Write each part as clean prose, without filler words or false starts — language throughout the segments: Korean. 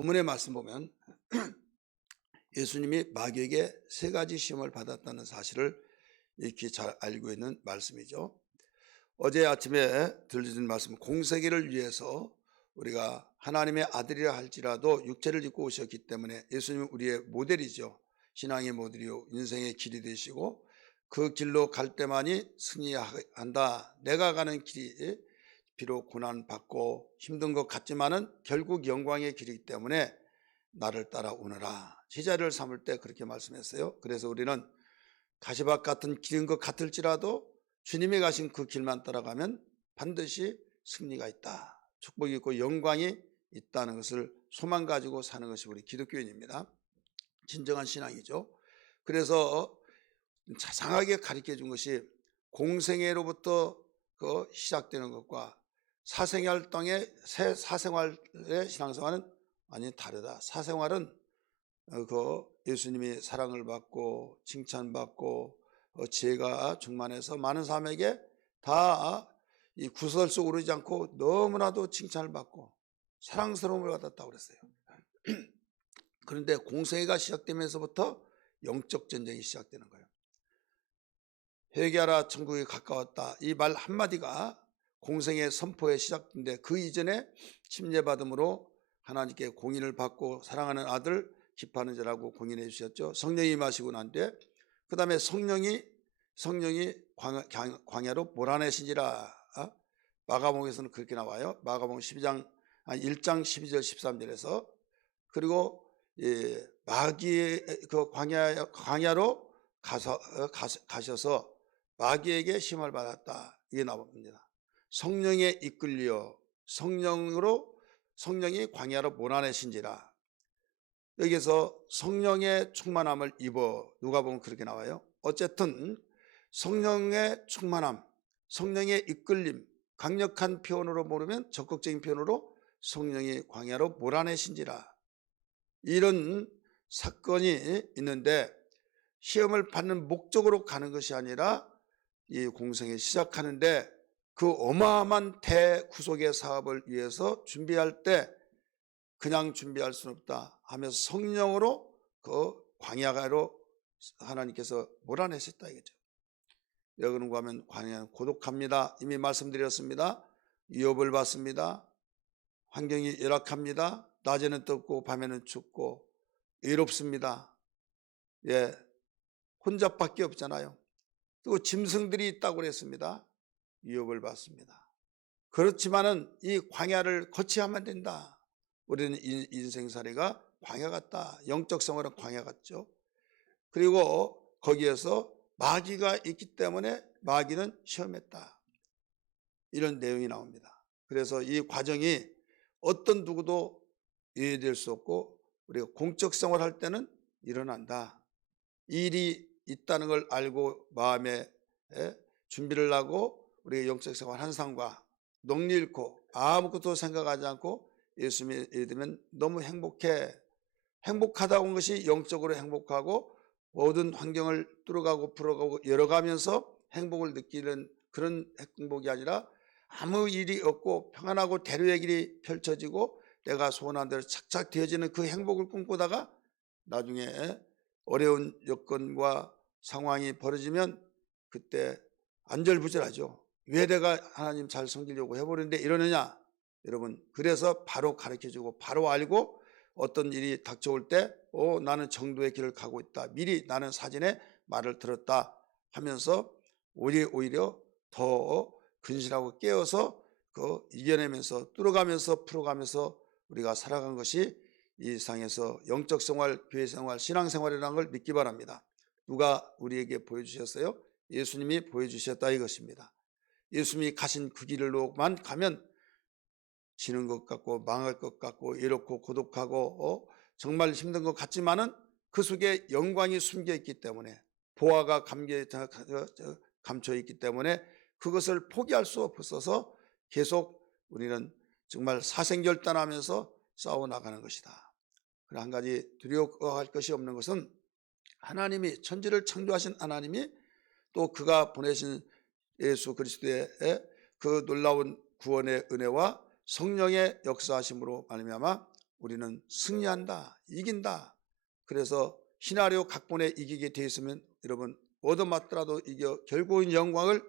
본문의 말씀 보면 예수님이 마귀에게 세 가지 시험을 받았다는 사실을 익히 잘 알고 있는 말씀이죠. 어제 아침에 들려준 말씀, 공생애를 위해서 우리가 하나님의 아들이라 할지라도 육체를 입고 오셨기 때문에 예수님은 우리의 모델이죠. 신앙의 모델이요, 인생의 길이 되시고 그 길로 갈 때만이 승리한다. 내가 가는 길이 비록 고난받고 힘든 것 같지만은 결국 영광의 길이기 때문에 나를 따라오너라. 제자를 삼을 때 그렇게 말씀했어요. 그래서 우리는 가시밭 같은 길인 것 같을지라도 주님이 가신 그 길만 따라가면 반드시 승리가 있다, 축복이 있고 영광이 있다는 것을 소망 가지고 사는 것이 우리 기독교인입니다. 진정한 신앙이죠. 그래서 자상하게 가르쳐 준 것이 공생애로부터 시작되는 것과 사생활 사생활의 신앙생활은 완전히 다르다. 사생활은 예수님이 사랑을 받고 칭찬받고 지혜가 충만해서 많은 사람에게 다 이 구설수 오르지 않고 너무나도 칭찬을 받고 사랑스러움을 받았다고 그랬어요. 그런데 공생애가 시작되면서부터 영적 전쟁이 시작되는 거예요. 회개하라, 천국이 가까웠다. 이 말 한마디가 공생애 선포에 시작된데 그 이전에 침례받음으로 하나님께 공인을 받고 사랑하는 아들 기뻐하는 자라고 공인해 주셨죠. 성령이 임하시고 난 뒤에 그 다음에 성령이 광야로 몰아내시니라. 마가복음에서는 그렇게 나와요. 마가복음 1장 12절 13절에서. 그리고 마귀의 그 광야로 가셔서 마귀에게 시험을 받았다. 이게 나옵니다. 성령에 이끌려 성령이 광야로 몰아내신지라. 여기서 성령의 충만함을 입어. 누가 보면 그렇게 나와요. 어쨌든 성령의 충만함, 성령의 이끌림, 강력한 표현으로 모르면 적극적인 표현으로 성령이 광야로 몰아내신지라. 이런 사건이 있는데 시험을 받는 목적으로 가는 것이 아니라 이 공생에 시작하는데 그 어마어마한 대구속의 사업을 위해서 준비할 때 그냥 준비할 수는 없다 하면서 성령으로 그 광야로 하나님께서 몰아내셨다 이거죠. 여러분과 하면 광야는 고독합니다. 이미 말씀드렸습니다. 위협을 받습니다. 환경이 열악합니다. 낮에는 덥고 밤에는 춥고 외롭습니다. 혼잡밖에 없잖아요. 또 짐승들이 있다고 그랬습니다. 위협을 받습니다. 그렇지만은 이 광야를 거치하면 된다. 우리는 인생살이가 광야 같다. 영적 생활은 광야 같죠. 그리고 거기에서 마귀가 있기 때문에 마귀는 시험했다. 이런 내용이 나옵니다. 그래서 이 과정이 어떤 누구도 이해될 수 없고 우리가 공적 생활할 때는 일어난다. 일이 있다는 걸 알고 마음에 준비를 하고 우리의 영적 생활 한상과 넋 잃고 아무것도 생각하지 않고 예수 믿으면 너무 행복하다고 하는 것이 영적으로 행복하고 모든 환경을 뚫어가고 풀어가고 열어가면서 행복을 느끼는 그런 행복이 아니라 아무 일이 없고 평안하고 대로의 길이 펼쳐지고 내가 소원한 대로 착착 되어지는 그 행복을 꿈꾸다가 나중에 어려운 여건과 상황이 벌어지면 그때 안절부절하죠. 왜 내가 하나님 잘 섬기려고 해보는데 이러느냐. 여러분, 그래서 바로 가르쳐주고 바로 알고 어떤 일이 닥쳐올 때 나는 정도의 길을 가고 있다. 미리 나는 사전에 말을 들었다 하면서 오히려 더 근실하고 깨어서 이겨내면서 뚫어가면서 풀어가면서 우리가 살아간 것이 이 세상에서 영적 생활, 교회 생활, 신앙 생활이라는 걸 믿기 바랍니다. 누가 우리에게 보여주셨어요? 예수님이 보여주셨다 이것입니다. 예수님이 가신 그 길로만 가면 지는 것 같고 망할 것 같고 외롭고 고독하고 정말 힘든 것 같지만은 그 속에 영광이 숨겨 있기 때문에 보화가 감춰 있기 때문에 그것을 포기할 수 없어서 계속 우리는 정말 사생결단하면서 싸워나가는 것이다. 그러나 한 가지 두려워할 것이 없는 것은 하나님이 천지를 창조하신 하나님이 또 그가 보내신 예수 그리스도의 그 놀라운 구원의 은혜와 성령의 역사하심으로 말미암아 우리는 승리한다, 이긴다. 그래서 시나리오 각본에 이기게 되어 있으면 여러분 얻어맞더라도 이겨 결국은 영광을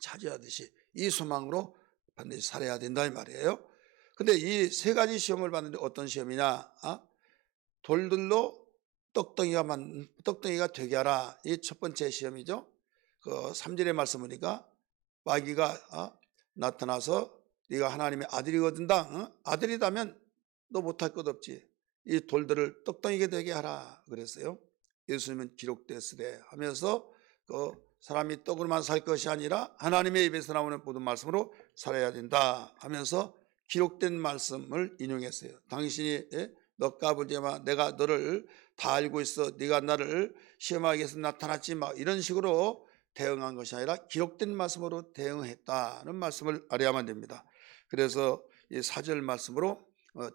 차지하듯이 이 소망으로 반드시 살아야 된다 이 말이에요. 근데 이 세 가지 시험을 봤는데 어떤 시험이냐? 돌들로 떡덩이가 되게 하라. 이 첫 번째 시험이죠. 그 3절의 말씀 보니까 마귀가 나타나서 네가 하나님의 아들이거든다. 아들이라면 너 못할 것 없지. 이 돌들을 떡덩이가 되게 하라 그랬어요. 예수님은 기록되었으되 하면서 그 사람이 떡으로만 살 것이 아니라 하나님의 입에서 나오는 모든 말씀으로 살아야 된다 하면서 기록된 말씀을 인용했어요. 당신이 너 까불지마, 내가 너를 다 알고 있어, 네가 나를 시험하기 위해서 나타났지, 막 이런 식으로 대응한 것이 아니라 기록된 말씀으로 대응했다는 말씀을 알아야만 됩니다. 그래서 이 4절 말씀으로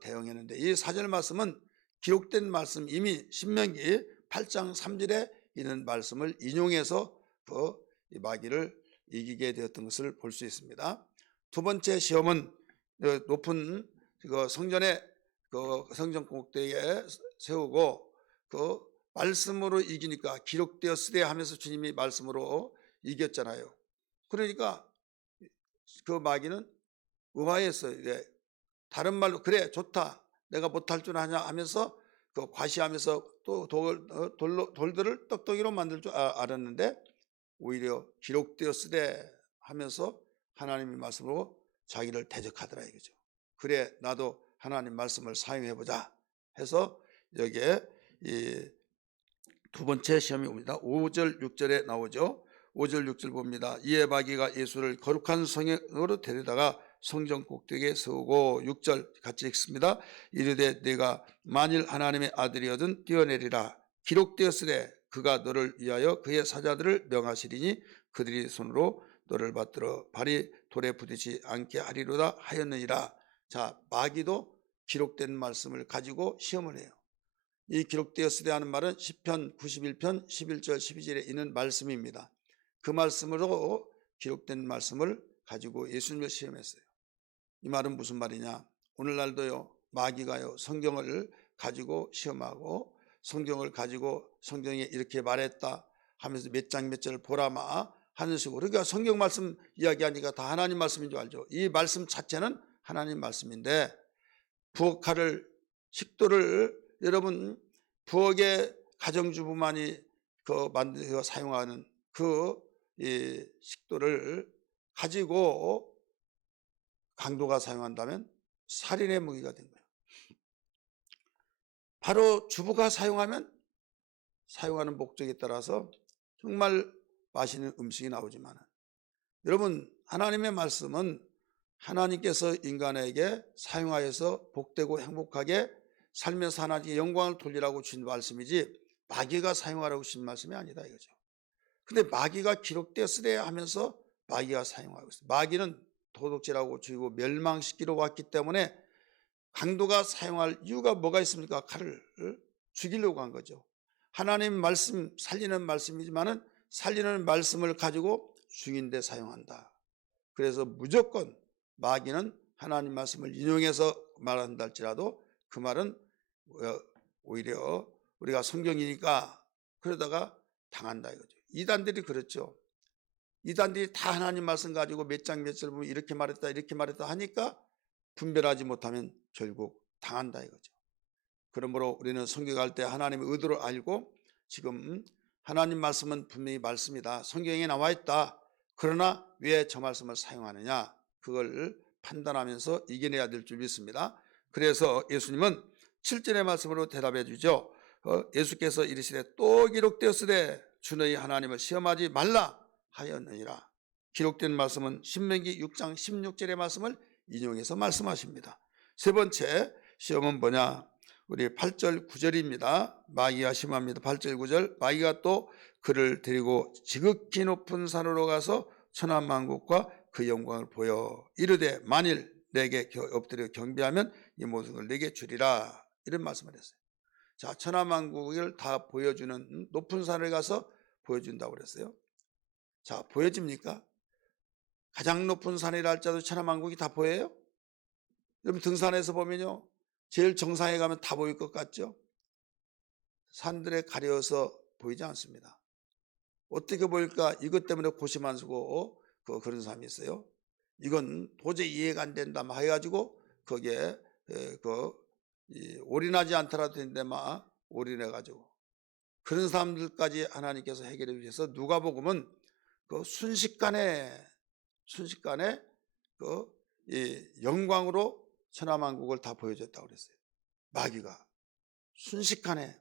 대응했는데, 이 4절 말씀은 기록된 말씀, 이미 신명기 8장 3절에 있는 말씀을 인용해서 그 마귀를 이기게 되었던 것을 볼 수 있습니다. 두 번째 시험은 높은 성전에 성전 꼭대기에 세우고 그 말씀으로 이기니까 기록되었으되 하면서 주님이 말씀으로 이겼잖아요. 그러니까 그 마귀는 의아했어요. 다른 말로 그래 좋다, 내가 못할 줄 아냐 하면서 그 과시하면서 또 돌들을 떡덩이로 만들 줄 알았는데 오히려 기록되었으되 하면서 하나님의 말씀으로 자기를 대적하더라 이거죠. 그래 나도 하나님 말씀을 사용해보자 해서 여기에 이 두 번째 시험이 옵니다. 5절 6절에 나오죠. 5절 6절 봅니다. 이에 마귀가 예수를 거룩한 성으로 데려다가 성전 꼭대기에 세우고 6절 같이 읽습니다. 이르되 네가 만일 하나님의 아들이거든 뛰어내리라. 기록되었으되 그가 너를 위하여 그의 사자들을 명하시리니 그들이 손으로 너를 받들어 발이 돌에 부딪히지 않게 하리로다 하였느니라. 자, 마귀도 기록된 말씀을 가지고 시험을 해요. 이 기록되었으되 하는 말은 시편 91편 11절 12절에 있는 말씀입니다. 그 말씀으로 기록된 말씀을 가지고 예수님을 시험했어요. 이 말은 무슨 말이냐? 오늘날도요 마귀가요 성경을 가지고 시험하고 성경을 가지고 성경에 이렇게 말했다 하면서 몇 장 몇 절을 보라마 하는 식으로, 그러니까 성경 말씀 이야기하니까 다 하나님 말씀인 줄 알죠. 이 말씀 자체는 하나님 말씀인데 부엌칼을 식도를 여러분 부엌의 가정주부만이 만들어 사용하는 이 식도를 가지고 강도가 사용한다면 살인의 무기가 된 거예요. 바로 주부가 사용하면 사용하는 목적에 따라서 정말 맛있는 음식이 나오지만 여러분 하나님의 말씀은 하나님께서 인간에게 사용하여서 복되고 행복하게 살면서 하나님께 영광을 돌리라고 주신 말씀이지 마귀가 사용하라고 주신 말씀이 아니다 이거죠. 근데 마귀가 기록되었으되 하면서 마귀가 사용하고 있어요. 마귀는 도둑질하고 죽이고 멸망시키러 왔기 때문에 강도가 사용할 이유가 뭐가 있습니까? 칼을 죽이려고 한 거죠. 하나님 말씀 살리는 말씀이지만은 살리는 말씀을 가지고 죽인 데 사용한다. 그래서 무조건 마귀는 하나님 말씀을 인용해서 말한다 할지라도 그 말은 오히려 우리가 성경이니까 그러다가 당한다 이거죠. 이단들이 그렇죠. 이단들이 다 하나님 말씀 가지고 몇 장 몇 절 보면 이렇게 말했다 하니까 분별하지 못하면 결국 당한다 이거죠. 그러므로 우리는 성경할 때 하나님의 의도를 알고 지금 하나님 말씀은 분명히 말씀이다, 성경에 나와 있다, 그러나 왜 저 말씀을 사용하느냐 그걸 판단하면서 이겨내야 될 줄 믿습니다. 그래서 예수님은 7절의 말씀으로 대답해 주죠. 예수께서 이르시되 또 기록되었으되 주 너희 하나님을 시험하지 말라 하였느니라. 기록된 말씀은 신명기 6장 16절의 말씀을 인용해서 말씀하십니다. 세 번째 시험은 뭐냐? 우리 8절 9절입니다. 마귀가 심합니다. 8절 9절 마귀가 또 그를 데리고 지극히 높은 산으로 가서 천하만국과 그 영광을 보여 이르되 만일 내게 엎드려 경배하면 이 모든 걸 내게 주리라 이런 말씀을 했어요. 자, 천하만국을 다 보여주는 높은 산을 가서 보여준다고 그랬어요. 자, 보여집니까? 가장 높은 산이라 할지라도 천하만국이 다 보여요? 여러분 등산에서 보면요 제일 정상에 가면 다 보일 것 같죠? 산들에 가려서 보이지 않습니다. 어떻게 보일까? 이것 때문에 고심 안 쓰고 그런 사람이 있어요. 이건 도저히 이해가 안 된다 막 해가지고 거기에 올인하지 않더라도 되는데 막 올인해가지고 그런 사람들까지 하나님께서 해결해 주셔서 누가복음은 그 순식간에 이 영광으로 천하만국을 다 보여줬다고 그랬어요. 마귀가 순식간에.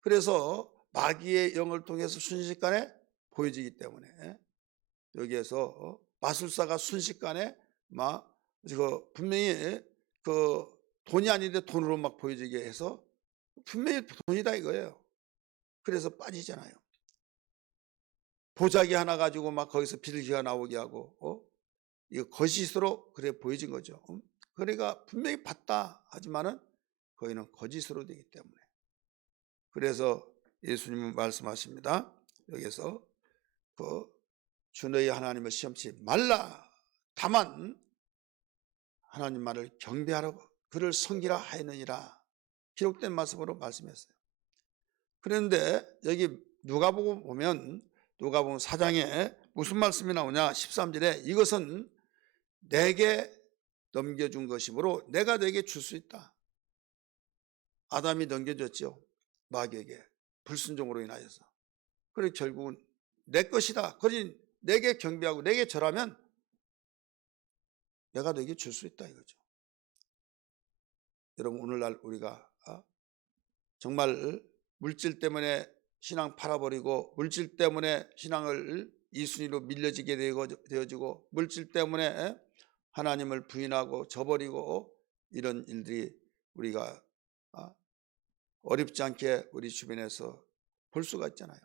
그래서 마귀의 영을 통해서 순식간에 보여지기 때문에 여기에서 마술사가 순식간에 막 분명히 돈이 아닌데 돈으로 막 보여지게 해서 분명히 돈이다 이거예요. 그래서 빠지잖아요. 보자기 하나 가지고 막 거기서 비둘기가 나오게 하고 이거 거짓으로 그래 보여진 거죠. 그러니까 분명히 봤다 하지만은 거기는 거짓으로 되기 때문에. 그래서 예수님은 말씀하십니다. 여기서 주 너희 하나님을 시험치 말라. 다만 하나님 말을 경배하라고 그를 섬기라 하였느니라. 기록된 말씀으로 말씀했어요. 그런데 여기 누가복음 보면 누가복음 4장에 무슨 말씀이 나오냐? 13절에 이것은 내게 넘겨준 것이므로 내가 너에게 줄 수 있다. 아담이 넘겨줬죠. 마귀에게 불순종으로 인하여서. 그래서 결국은 내 것이다. 그러니 내게 경배하고 내게 절하면 내가 너에게 줄 수 있다 이거죠. 여러분 오늘날 우리가 정말 물질 때문에 신앙 팔아버리고 물질 때문에 신앙을 이순위로 밀려지게 되어지고 물질 때문에 하나님을 부인하고 저버리고 이런 일들이 우리가 어렵지 않게 우리 주변에서 볼 수가 있잖아요.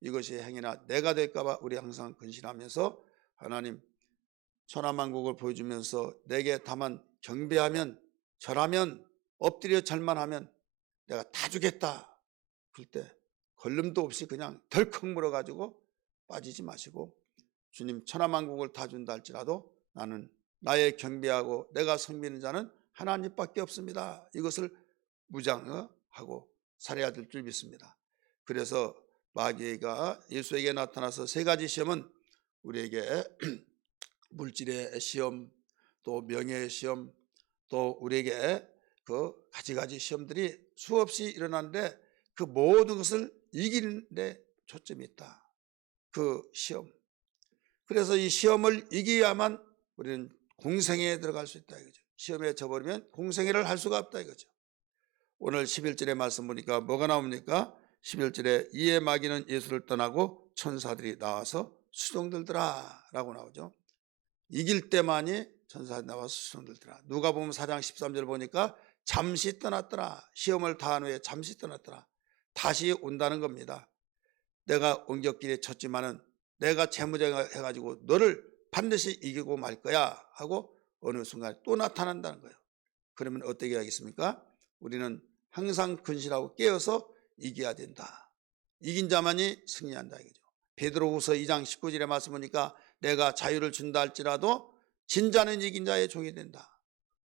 이것이 행위나 내가 될까봐 우리 항상 근신하면서 하나님 천하만국을 보여주면서 내게 다만 경배하면 절하면 엎드려 절만 하면 내가 다 주겠다. 그럴 때 걸림도 없이 그냥 덜컥 물어가지고 빠지지 마시고 주님 천하만국을 다 준다 할지라도 나는 나의 경배하고 내가 섬기는 자는 하나님밖에 없습니다. 이것을 무장하고 살아야 될 줄 믿습니다. 그래서 마귀가 예수에게 나타나서 세 가지 시험은 우리에게 물질의 시험, 또 명예의 시험, 또 우리에게 가지 시험들이 수없이 일어나는데 그 모든 것을 이기는 데 초점이 있다. 그 시험. 그래서 이 시험을 이겨야만 우리는 공생애에 들어갈 수 있다 이거죠. 시험에 져버리면 공생애를 할 수가 없다 이거죠. 오늘 11절의 말씀 보니까 뭐가 나옵니까? 11절에 이에 마귀는 예수를 떠나고 천사들이 나와서 수종들더라 라고 나오죠. 이길 때만이 천사들이 나와서 수종들더라. 누가복음 4장 13절 보니까 잠시 떠났더라. 시험을 다한 후에 잠시 떠났더라. 다시 온다는 겁니다. 내가 온격길에 쳤지만은 내가 재무장해가지고 너를 반드시 이기고 말 거야 하고 어느 순간 또 나타난다는 거예요. 그러면 어떻게 하겠습니까? 우리는 항상 근실하고 깨어서 이겨야 된다. 이긴 자만이 승리한다 이거죠. 베드로후서 2장 19절에 말씀 보니까 내가 자유를 준다 할지라도 진자는 이긴 자의 종이 된다.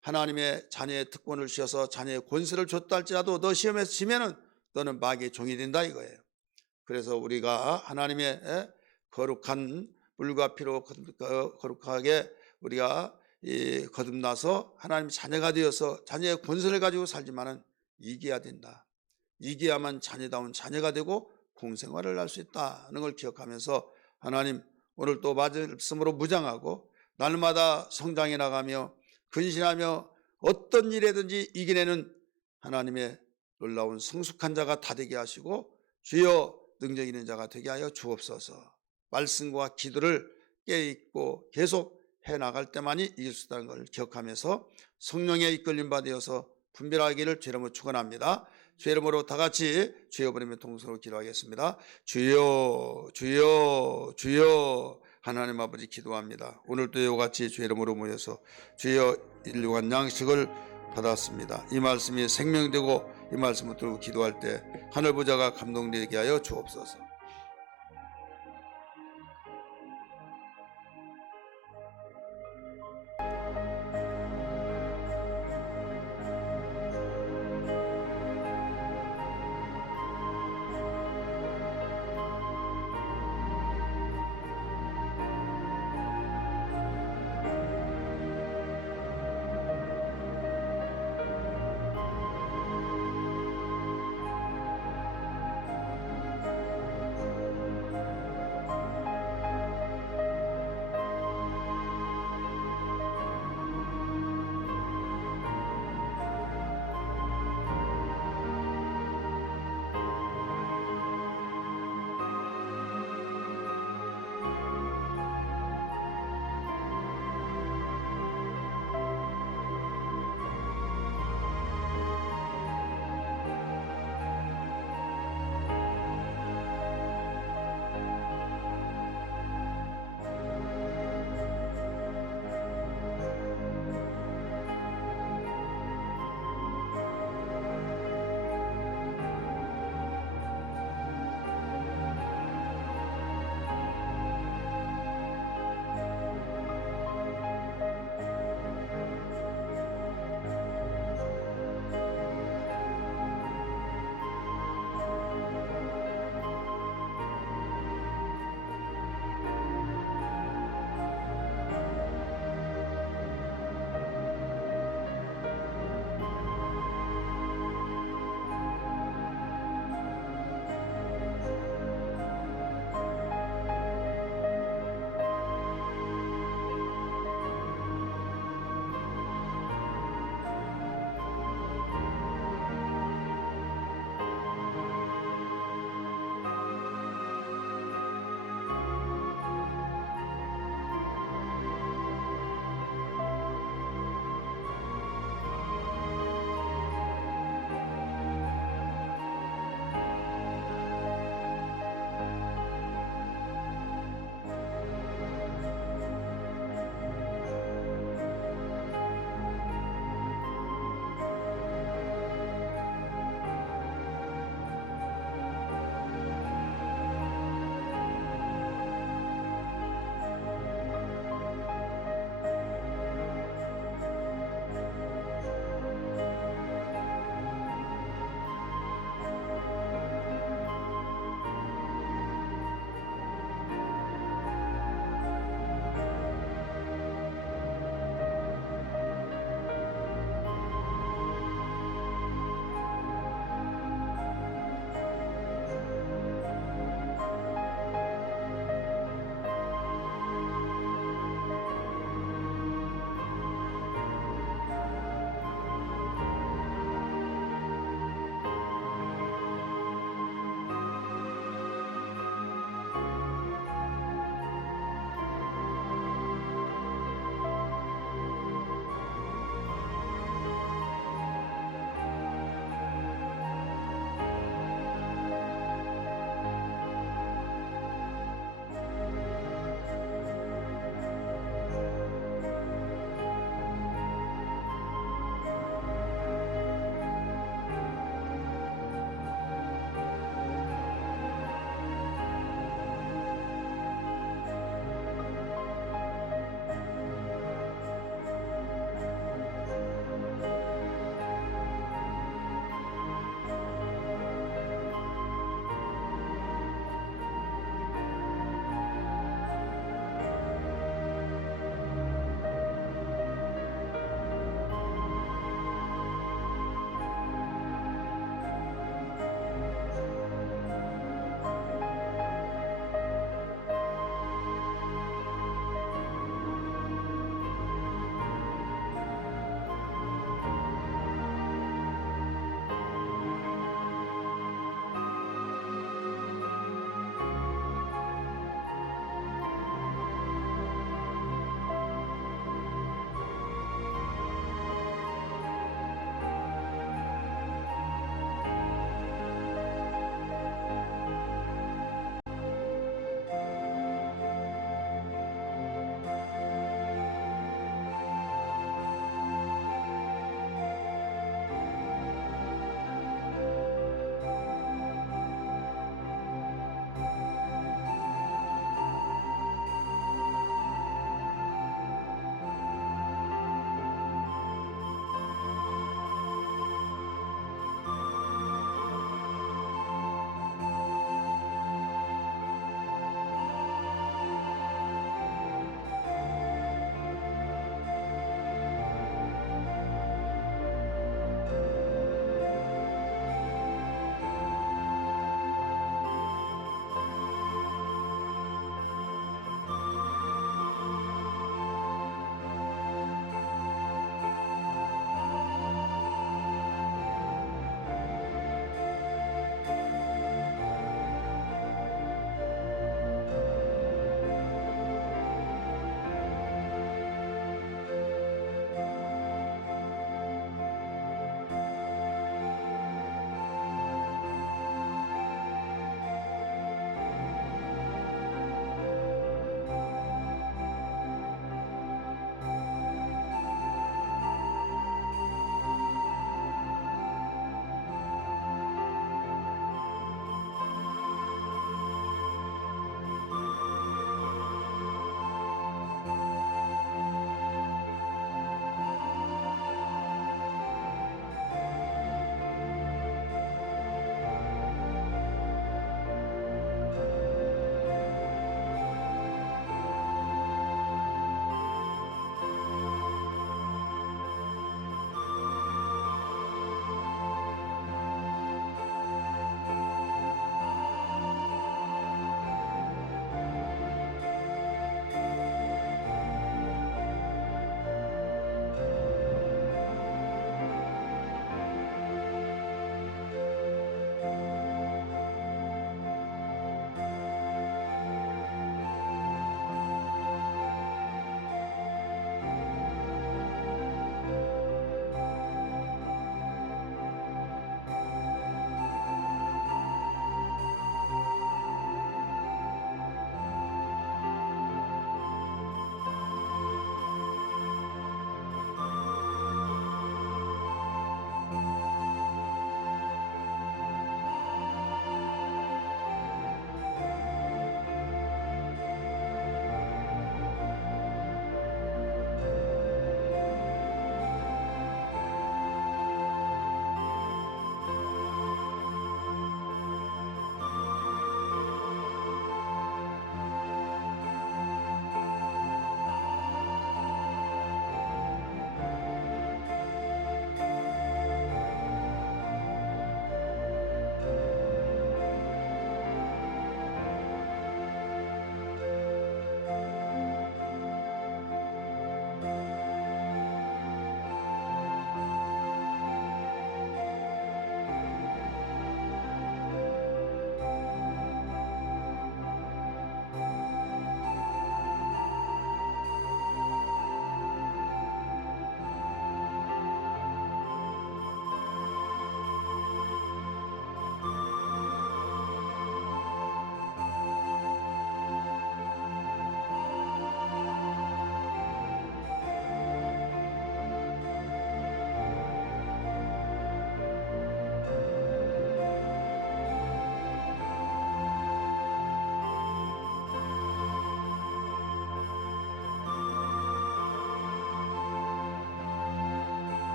하나님의 자녀의 특권을 주셔서 자녀의 권세를 줬다 할지라도 너 시험에서 지면은 너는 마귀의 종이 된다 이거예요. 그래서 우리가 하나님의 거룩한 물과 피로 거룩하게 우리가 거듭나서 하나님의 자녀가 되어서 자녀의 권세를 가지고 살지만은 이겨야 된다. 이겨야만 자녀다운 자녀가 되고 공생활을 할 수 있다는 걸 기억하면서 하나님 오늘 또 말씀으로 무장하고 날마다 성장해 나가며 근신하며 어떤 일에든지 이겨내는 하나님의 놀라운 성숙한 자가 다 되게 하시고 주여 능력 있는 자가 되게 하여 주옵소서. 말씀과 기도를 깨있고 계속 해나갈 때만이 이길 수 있다는 걸 기억하면서 성령의 이끌림 받아서 분별하기를 주 이름으로 축원합니다. 주 이름으로 다 같이 주여 부르며 통성으로 기도하겠습니다. 주여 주여 주여. 하나님 아버지 기도합니다. 오늘도 이와 같이 주 이름으로 모여서 주여 일용한 양식을 받았습니다. 이 말씀이 생명되고 이 말씀을 들고 기도할 때 하늘 보좌가 감동되게 하여 주옵소서.